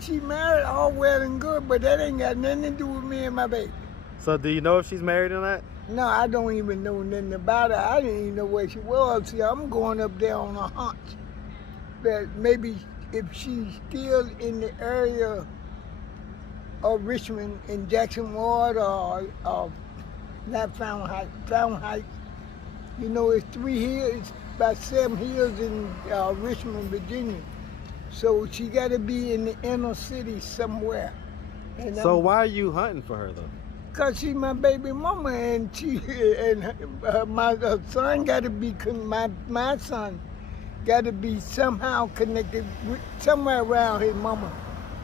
she married, all well and good, but that ain't got nothing to do with me and my baby. So do you know if she's married or not? No, I don't even know nothing about her. I didn't even know where she was. See, I'm going up there on a hunch that maybe if she's still in the area of Richmond in Jackson Ward or not Fountain Heights. You know, it's 3 hills, it's about 7 hills in Richmond, Virginia. So she got to be in the inner city somewhere. And so why are you hunting for her though? Cause she's my baby mama, and my son got to be my son got to be somehow connected with somewhere around his mama.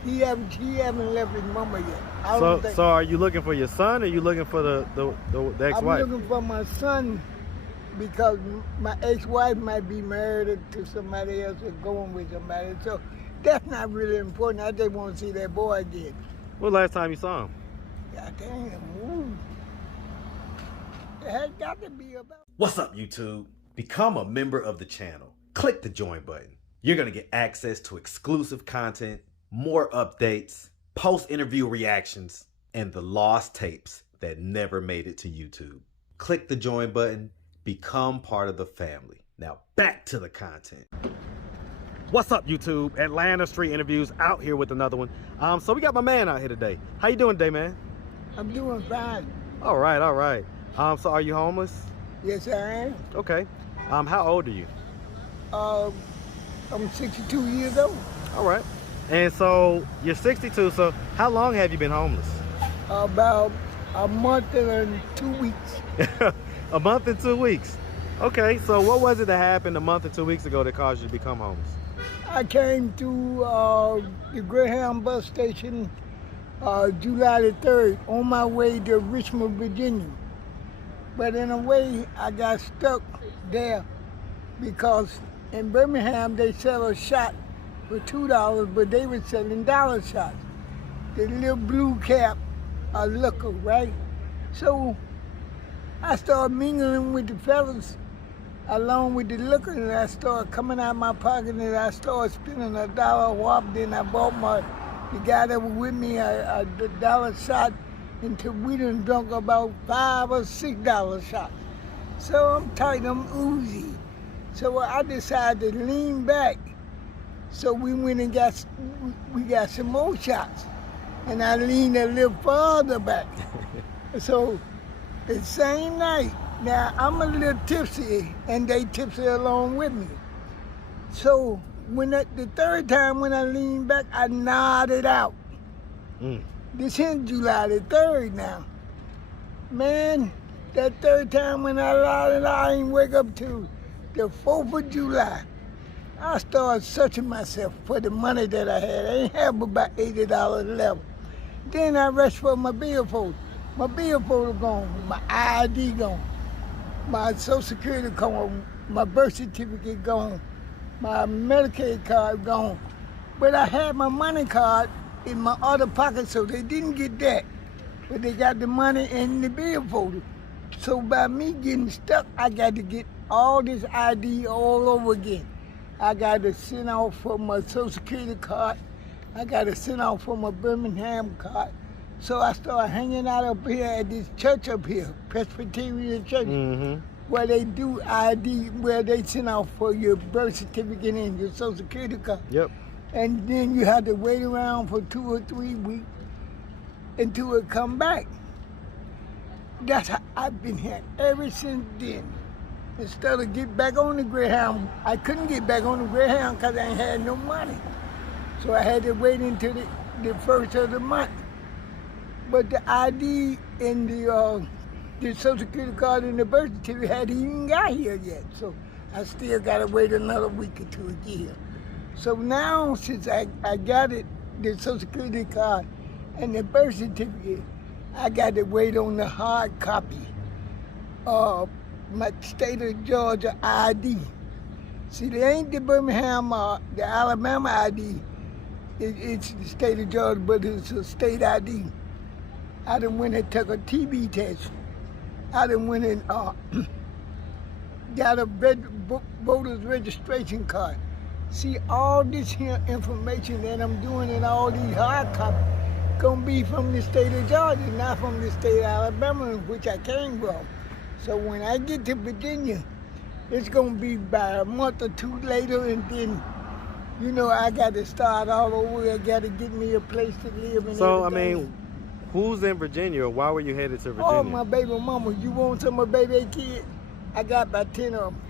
He haven't left his mama yet. So are you looking for your son, or are you looking for the ex-wife? I'm looking for my son because my ex-wife might be married to somebody else or going with somebody. So that's not really important. I just want to see that boy again. When last time you saw him? God damn, it has got to be about. What's up, YouTube? Become a member of the channel. Click the join button. You're going to get access to exclusive content, more updates, post-interview reactions, and the lost tapes that never made it to YouTube. Click the join button. Become part of the family. Now back to the content. What's up, YouTube? Atlanta Street Interviews out here with another one. So we got my man out here today. How you doing today, man? I'm doing fine. All right, all right. So are you homeless? Yes, I am. Okay. How old are you? I'm 62 years old. All right. And so you're 62, so how long have you been homeless? About a month and 2 weeks. A month and 2 weeks. Okay, so what was it that happened a month or 2 weeks ago that caused you to become homeless? I came to the Greyhound bus station July the 3rd on my way to Richmond, Virginia. But in a way, I got stuck there because in Birmingham, they sell a shot for $2, but they were selling dollar shots. The little blue cap liquor, right? So I started mingling with the fellas along with the liquor, and I started coming out of my pocket, and I started spending $1 a whop. Then I bought the guy that was with me a dollar shot until we done drunk about $5 or $6 shots. So I'm tight, I'm oozy. So I decided to lean back. So we went and got some more shots, and I leaned a little further back. So the same night, now I'm a little tipsy, and they tipsy along with me. So the third time when I leaned back, I nodded out. This is July the 3rd now. Man, that third time when I nodded, I ain't wake up till the 4th of July. I started searching myself for the money that I had. I ain't have about $80 left. Then I rushed for my billfold. My billfold gone, my ID gone, my Social Security gone, my birth certificate gone, my Medicaid card gone. But I had my money card in my other pocket, so they didn't get that. But they got the money in the billfold. So by me getting stuck, I got to get all this ID all over again. I got to send off for my Social Security card. I got to send off for my Birmingham card. So I started hanging out up here at this church up here, Presbyterian Church, where they do ID, where they send off for your birth certificate and your Social Security card. Yep. And then you have to wait around for 2 or 3 weeks until it come back. That's how I've been here ever since then. Instead of get back on the Greyhound, I couldn't get back on the Greyhound because I ain't had no money. So I had to wait until the first of the month. But the ID and the Social Security card and the birth certificate hadn't even got here yet. So I still got to wait another week or two to get here. So now, since I got it, the Social Security card and the birth certificate, I got to wait on the hard copy of my state of Georgia ID. See, they ain't the Birmingham, the Alabama ID. It's the state of Georgia, but it's a state ID. I done went and took a TB test. I done went and got a voter's registration card. See, all this here information that I'm doing in all these hard copies gonna be from the state of Georgia, not from the state of Alabama, which I came from. So when I get to Virginia, it's gonna be about a month or two later, and then, you know, I got to start all over. I got to get me a place to live and So, I everything. mean, who's in Virginia, or why were you headed to Virginia? Oh, my baby mama. You want some of my baby kids? I got about 10 of them.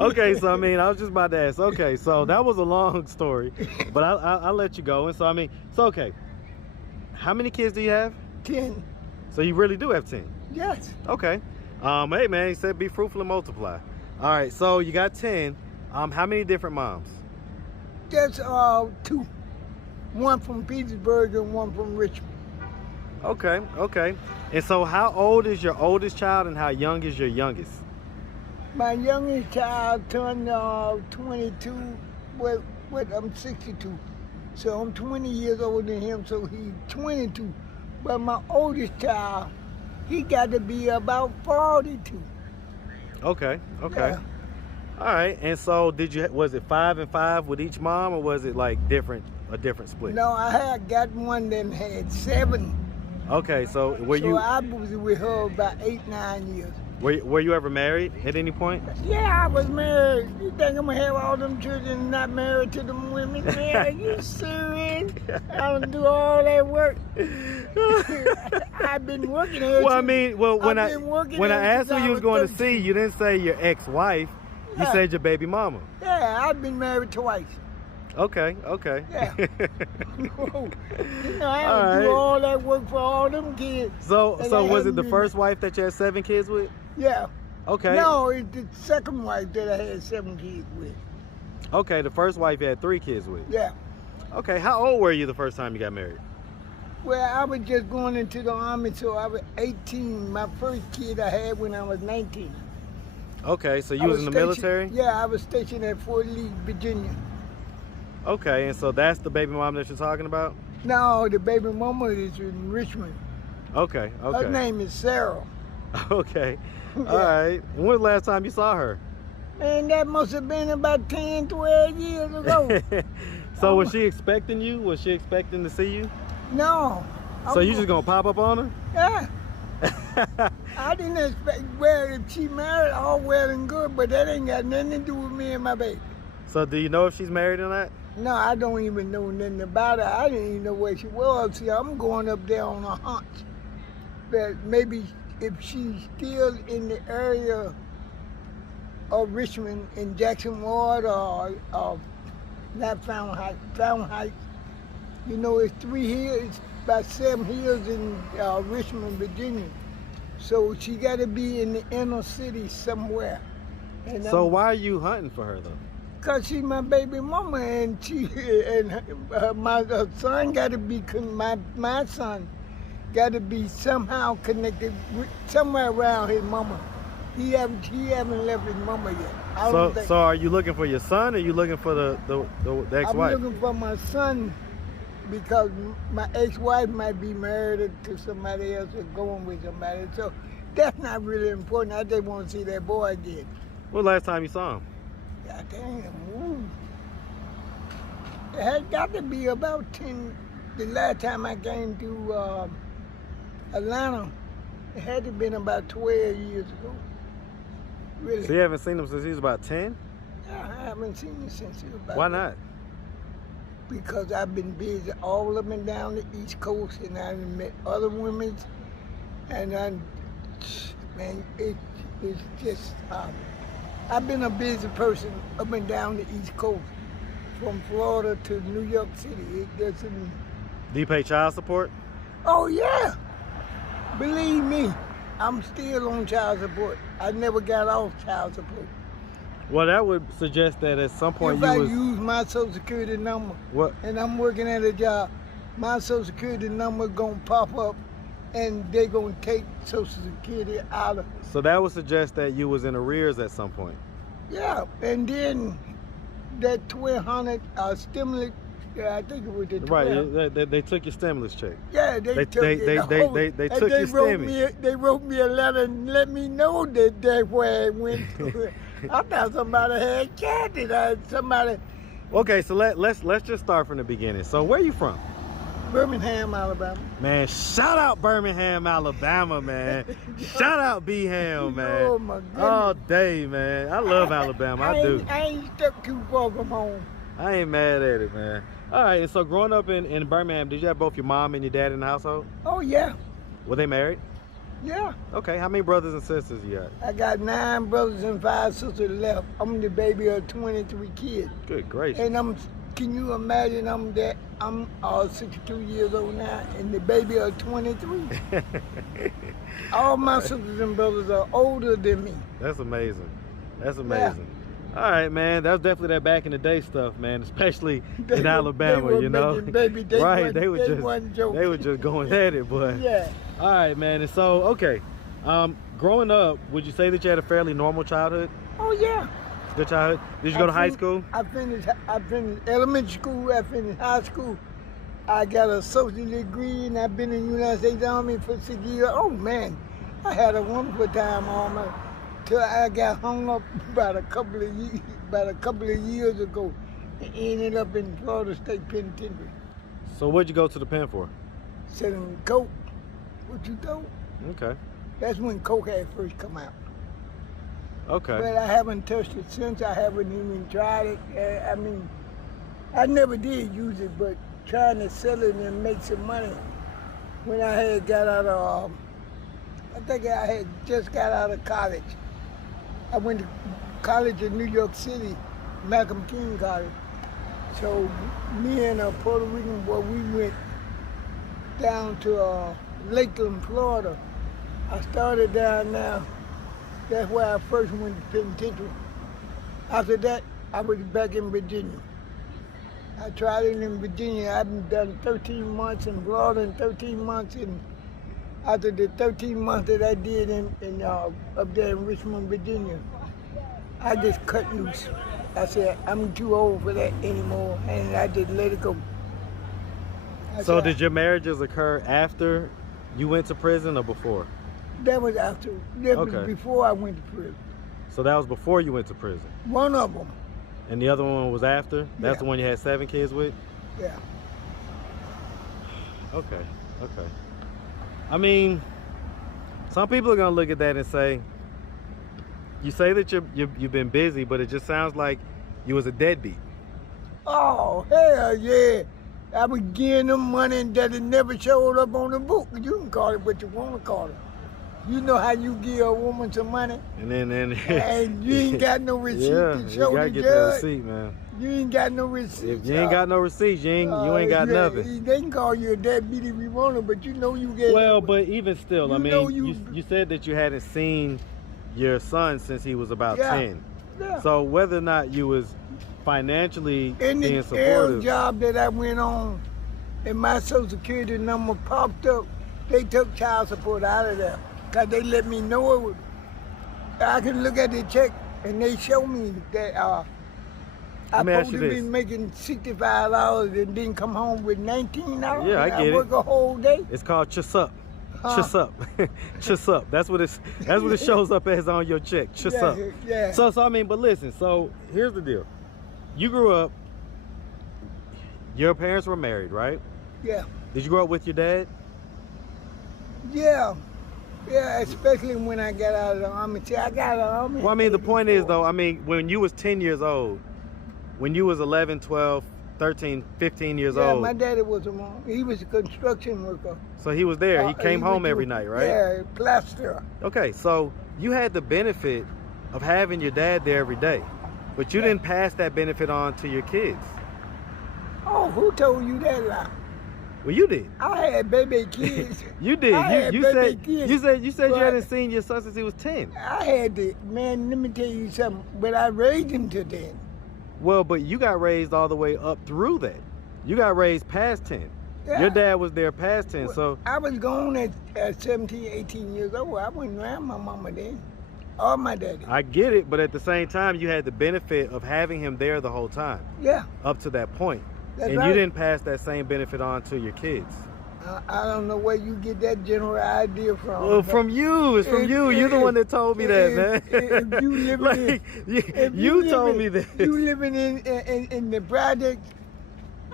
Okay, so I mean, I was just about to ask. Okay, so that was a long story, but I'll let you go. And so I mean, so okay, how many kids do you have? 10. So you really do have 10? Yes. Okay. Hey man, he said be fruitful and multiply. All right, so you got 10. How many different moms? That's 2. One from Petersburg and one from Richmond. Okay, okay. And so how old is your oldest child and how young is your youngest? My youngest child turned 22. Well, I'm 62. So I'm 20 years older than him, so he's 22. But my oldest child, he got to be about 42. Okay, okay. Yeah. All right. And so was it 5 and 5 with each mom, or was it like a different split? No, I had got one that had 7. Okay, so I was with her about 8, 9 years. were you ever married at any point? Yeah, I was married. You think I'm gonna have all them children and not married to them women? Man, are you serious? I don't do all that work. I've been working here. Well, I mean, when I asked who you was going to 13. see, you didn't say your ex-wife. You Yeah. said your baby mama. Yeah, I've been married twice. Okay, okay. Yeah. You know, I All don't right. do all that work for all them kids. So And so I was it the haven't first wife that you had 7 kids with? Yeah. Okay. No, it's the second wife that I had 7 kids with. Okay, the first wife you had 3 kids with. Yeah. Okay, how old were you the first time you got married? Well, I was just going into the army, so I was 18. My first kid I had when I was 19. Okay, so I you was in the stationed- military? Yeah, I was stationed at Fort Lee, Virginia. Okay, and so that's the baby mom that you're talking about? No, the baby mama is in Richmond. Okay, okay. Her name is Sarah. Okay. Yeah. All right. When was the last time you saw her? Man, that must have been about 10, 12 years ago. So was she expecting you? Was she expecting to see you? No. So you just gonna pop up on her? Yeah. I didn't expect, well, if she married, all well and good, but that ain't got nothing to do with me and my baby. So do you know if she's married or not? No, I don't even know nothing about her. I didn't even know where she was. See, I'm going up there on a hunch that maybe if she's still in the area of Richmond in Jackson Ward or not Fountain Heights. You know, it's 3 hills, about 7 hills in Richmond, Virginia. So she got to be in the inner city somewhere. And So why are you hunting for her though? Cause she's my baby mama, and my son got to be my son got to be somehow connected with, somewhere around his mama. He haven't left his mama yet. I don't think. So are you looking for your son, or are you looking for the ex-wife? I'm looking for my son because my ex-wife might be married to somebody else or going with somebody. So that's not really important. I just want to see that boy again. When last time you saw him? God damn, ooh. It had got to be about 10, the last time I came to Atlanta, it had to have been about 12 years ago. Really. So you haven't seen him since he was about 10? I haven't seen him since he was about Why not? Because I've been busy all up and down the East Coast, and I've met other women, and man, it's just, I've been a busy person up and down the East Coast, from Florida to New York City. It doesn't. Do you pay child support? Oh yeah, believe me, I'm still on child support. I never got off child support. Well, that would suggest that at some point If you I was use my Social Security number, what? and I'm working at a job, my Social Security number gonna pop up, and they gonna take Social Security out of. So that would suggest that you was in arrears at some point. Yeah, and then that $1,200 stimulus. Yeah, I think it was the 12. Right, they took your stimulus check. Yeah, they took they- it. they- the they- whole- they- they and took your wrote stimmy. me. They wrote me a letter and let me know that that's where it went to. I thought somebody had candy. Somebody, Okay, so let's just start from the beginning. So where you from? Birmingham, Alabama. Man, shout out Birmingham, Alabama, man. Shout out B-Ham, man. Oh, my goodness. All day, man. I love Alabama, I do. I ain't stuck too far from home. I ain't mad at it, man. All right, and so growing up in Birmingham, did you have both your mom and your dad in the household? Oh, yeah. Were they married? Yeah. Okay, how many brothers and sisters you got? I got 9 brothers and 5 sisters left. I'm the baby of 23 kids. Good gracious. And can you imagine I'm 62 years old now and the baby of 23? All my sisters and brothers are older than me. That's amazing. That's amazing. Yeah. All right, man. That's definitely that back in the day stuff, man. Especially in Alabama, you know. Baby, right? They were just going at it, but yeah. All right, man. And so, okay, growing up, would you say that you had a fairly normal childhood? Oh yeah. Good childhood. Did you go to high school? I finished elementary school. I finished high school. I got an associate degree, and I've been in the United States Army for 6 years. Oh man, I had a wonderful time almost till I got hung up about a couple of years ago, and ended up in Florida State Penitentiary. So what'd you go to the pen for? Selling coke. What you thought? Okay. That's when coke had first come out. Okay. But I haven't touched it since. I haven't even tried it. I mean, I never did use it, but trying to sell it and make some money. When I had got out of, I think I had just got out of college. I went to college in New York City, Malcolm King College. So me and a Puerto Rican boy, we went down to Lakeland, Florida. I started down there. That's where I first went to penitentiary. After that, I was back in Virginia. I tried it in Virginia. I've done 13 months in Florida and 13 months in, after the 13 months that I did up there in Richmond, Virginia, I just cut loose. I said, I'm too old for that anymore, and I just let it go. So did your marriages occur after you went to prison or before? That was after. That was before I went to prison. So that was before you went to prison? One of them. And the other one was after? That's Yeah. the one you had 7 kids with? Yeah. Okay. I mean, some people are gonna look at that and say, you say that you've been busy, but it just sounds like you was a deadbeat. Oh, hell yeah. I was giving them money that it never showed up on the book. You can call it what you want to call it. You know how you give a woman some money? And and you ain't got no receipt to show the judge. You gotta get the receipt, man. You ain't got no receipt. If you ain't got no receipts, you ain't got nothing. They can call you a deadbeat if you want to, but you know you get. Well, but even still, I mean, you said that you hadn't seen your son since he was about 10. Yeah. So whether or not you was financially in being the supportive. job that I went on, and my Social Security number popped up, they took child support out of there. Because they let me know it was, I can look at the check and they show me that I'm supposed to be making $65 and then come home with $19. Yeah, I get it. I work a whole day. It's called Chus up. Chus up. Chus up. That's what it shows up as on your check. Chus up. Yeah. So I mean, but listen, so here's the deal. You grew up, your parents were married, right? Yeah. Did you grow up with your dad? Yeah. Yeah, especially when I got out of the Army. See, I got out of the Army. Well, I mean, the point is, though, I mean, when you was 10 years old, when you was 11, 12, 13, 15 years old. Yeah, my daddy was he was a construction worker. So he was there. He came home every night, right? Yeah, plaster. Okay, so you had the benefit of having your dad there every day, but you didn't pass that benefit on to your kids. Oh, who told you that lie? Well, you did. I had baby kids. You did. You said you hadn't seen your son since he was 10. I had to, man, let me tell you something, but I raised him to 10. Well, but you got raised all the way up through that. You got raised past 10. Yeah. Your dad was there past 10, so. I was gone at 17, 18 years old. I wasn't around my mama then, or my daddy. I get it, but at the same time, you had the benefit of having him there the whole time. Yeah. Up to that point. That's and right. You didn't pass that same benefit on to your kids. I don't know where you get that general idea from. Well, from you. It's from you. You're the one that told me that, man. If you living like, if you told me this. You living in the projects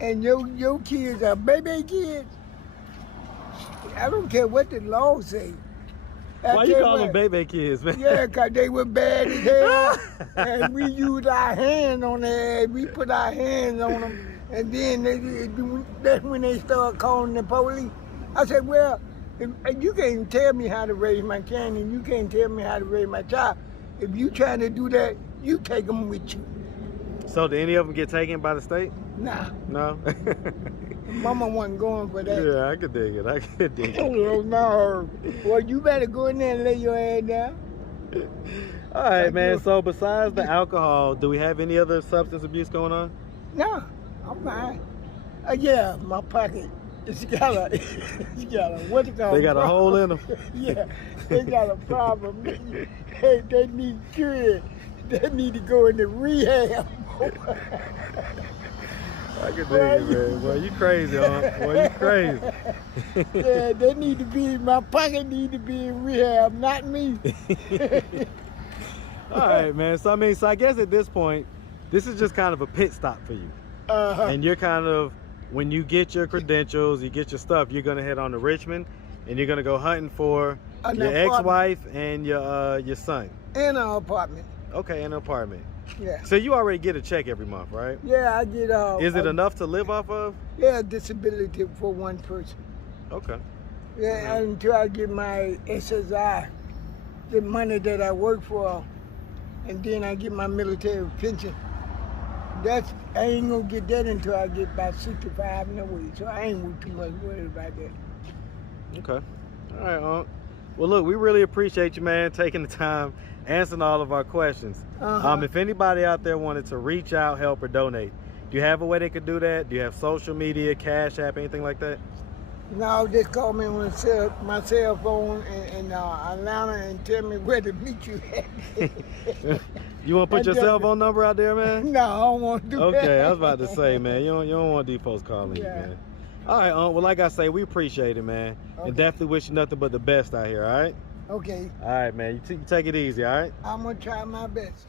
and your kids are baby kids, I don't care what the law say. Why you call them baby kids, man? Yeah, because they were bad as hell. And we used our hands on their ass. We put our hands on them. And then that's when they start calling the police. I said, well, if you can't tell me how to raise my child, and you can't tell me how to raise my child. If you trying to do that, you take them with you. So did any of them get taken by the state? Nah. No? Mama wasn't going for that. Yeah, I could dig it. I could dig it. Oh, no. Well, you better go in there and lay your head down. All right, man. So besides the alcohol, do we have any other substance abuse going on? No, I'm fine. Yeah, my pocket. It's got a what you call They got a hole in them. Yeah, they got a problem. They need cure. They need to go into rehab. I can dig it, man. Boy, you crazy, huh? Boy, you crazy. Yeah, they need to be, my pocket need to be in rehab, not me. All right, man. So I guess at this point, this is just kind of a pit stop for you. And you're kind of, when you get your credentials, you get your stuff, you're gonna head on to Richmond, and you're gonna go hunting for your ex-wife and your son. In an apartment. Okay, in an apartment. Yeah. So you already get a check every month, right? Yeah, I get. Is it enough to live off of? Yeah, disability for one person. Okay. Yeah, until I get my SSI, the money that I work for, and then I get my military pension. I ain't gonna get that until I get about 65 and away. So I ain't too much worried about that. Okay. All right, Unc. Well, look, we really appreciate you, man, taking the time, answering all of our questions. If anybody out there wanted to reach out, help, or donate, do you have a way they could do that? Do you have social media, Cash App, anything like that? No, just call me on my cell phone in Atlanta and tell me where to meet you at. You want to put your cell phone number out there, man? No, I don't want to do that. Okay, I was about to say, man, you don't want these folks calling you, man. All right, well, like I say, we appreciate it, man. Okay. And definitely wish you nothing but the best out here, all right? Okay. All right, man. You take it easy, all right? I'm going to try my best.